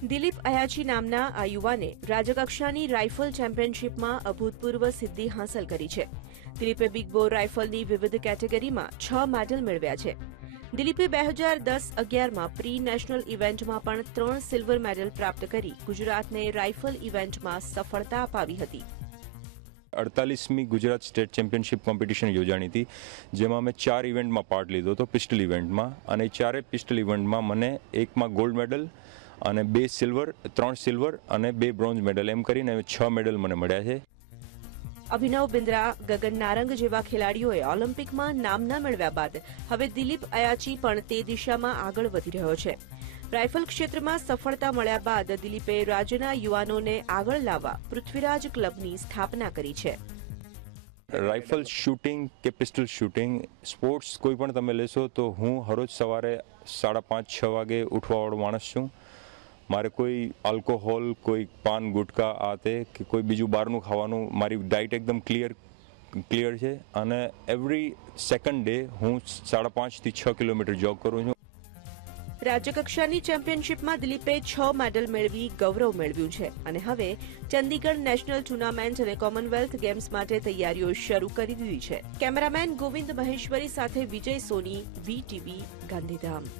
દિલીપ અયાચી નામના આ યુવાને રાજ્યકક્ષાની રાઇફલ ચેમ્પિયનશિપમાં અભૂતપૂર્વ સિદ્ધિ હાંસલ કરી છે. દિલીપે બિગ બોર રાઇફલની વિવિધ કેટેગરીમાં છ મેડલ મેળવ્યા છે. દિલીપે બે હજાર દસ અગિયારમાં પ્રી નેશનલ ઇવેન્ટમાં પણ ત્રણ સિલ્વર મેડલ પ્રાપ્ત કરી ગુજરાતને રાઇફલ ઇવેન્ટમાં સફળતા અપાવી હતી. અડતાલીસમી ગુજરાત સ્ટેટ ચેમ્પિયનશિપ કોમ્પિટિશન યોજાણી હતી, જેમાં મેં ચાર ઇવેન્ટમાં પાર્ટ લીધો હતો પિસ્ટલ ઇવેન્ટમાં. અને ચારે પિસ્ટલ ઇવેન્ટમાં મને એકમાં ગોલ્ડ મેડલ અને બે સિલ્વર ત્રણ સિલ્વર અને બે બ્રોન્ઝ મેડલ. એમ કરીને છ મેડલ મને મળ્યા છે. અભિનવ બિંદ્રા ગગન નારંગ જેવા ખેલાડીઓએ ઓલિમ્પિકમાં નામ ન મેળવ્યા બાદ હવે દિલીપ અયાચી પણ તે દિશામાં આગળ વધી રહ્યો છે. રાઇફલ ક્ષેત્રમાં સફળતા મળ્યા બાદ દિલીપે રાજ્યના યુવાનોને આગળ લાવવા પૃથ્વીરાજ ક્લબની સ્થાપના કરી છે. રાઇફલ શૂટિંગ કે પિસ્ટલ શૂટિંગ સ્પોર્ટ્સ કોઈ પણ તમે લેશો તો હું હરોજ સવારે સાડા પાંચ છ વાગે ઉઠવાવાળો માણસ છું. મારે કોઈ આલ્કોહોલ કોઈ પાન, ગુટકા, આ તે કે કોઈ બીજું બહારનું ખાવાનું મારી ડાયટ એકદમ ક્લિયર ક્લિયર છે અને એવરી સેકન્ડ ડે હું સાડા પાંચથી છ કિલોમીટર જોગ કરું છું. રાજ્યકક્ષાની ચેમ્પિયનશિપમાં દિલીપે છ મેડલ મેળવી, ગૌરવ મેળવ્યું છે. અને હવે ચંદીગઢ નેશનલ ટુર્નામેન્ટ અને કોમનવેલ્થ ગેમ્સ માટે તૈયારીઓ શરૂ કરી દીધી છે. કેમેરામેન ગોવિંદ મહેશ્વરી સાથે વિજય સોની વીટીવી ગાંધીધામ.